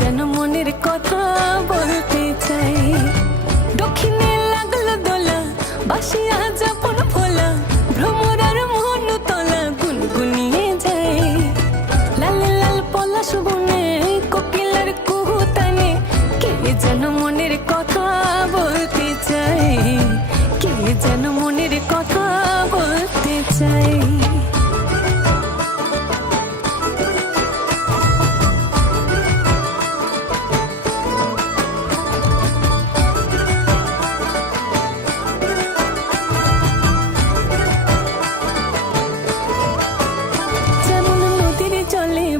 যেন মনের কথা বলতে চাই। দক্ষিণে লাগলো দোলা, বাসিয়া যাপন ফোলা, ভ্রমরার মন তলা গুনগুনিয়ে যায়। লাল লাল পলাশ বনে কোকিলার কুহুতানে কে যেন মনের কথা বলতে চাই, কে যেন মনের কথা বলতে চাই।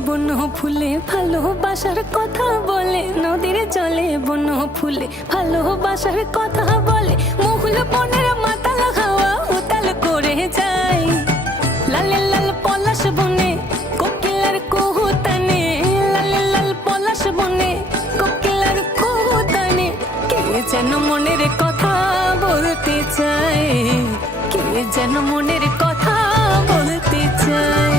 বন ফুলে ভালোবাসার কথা বলে, নদীর জলে বন ফুলে ভালোবাসার কথা বলে, মহুল বনের মাতাল হাওয়া উতাল করে যায়। লাল লাল পলাশ বনে কোকিলার কুহুতানে, লাল লাল পলাশ বনে কোকিলার কুহুতানে কে যেন মনের কথা বলতে চায়, কে যেন মনের কথা বলতে চায়।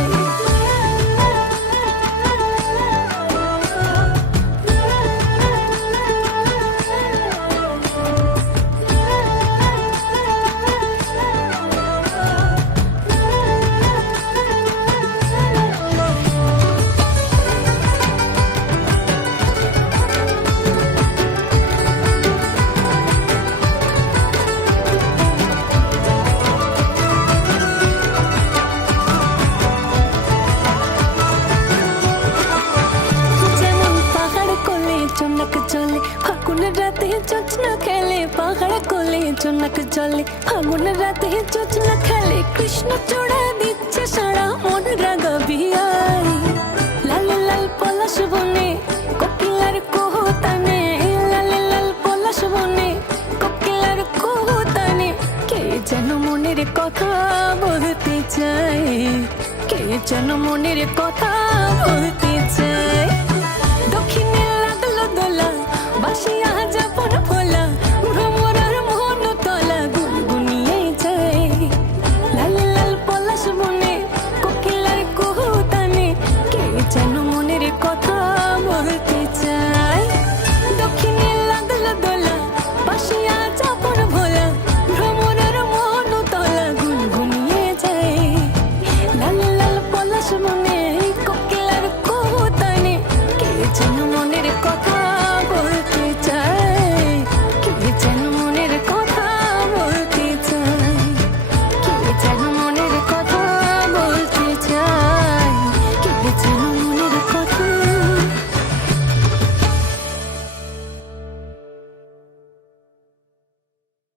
ফাগুন রাতে জোছনা খেলে, পাহাড় কোলে জোনাক জলে, ফাগুন রাতে জোছনা খেলে, কৃষ্ণ চূড়া দিচ্ছে সারা মন রাগাবি আয়। লাল লাল পলাশ বনে কোকিলার কুহুতানে, লাল লাল পলাশ বনে কোকিলার কুহুতানে কে যেন মনের কথা বলতে চায়, কে যেন মনের কথা বলতে চায়।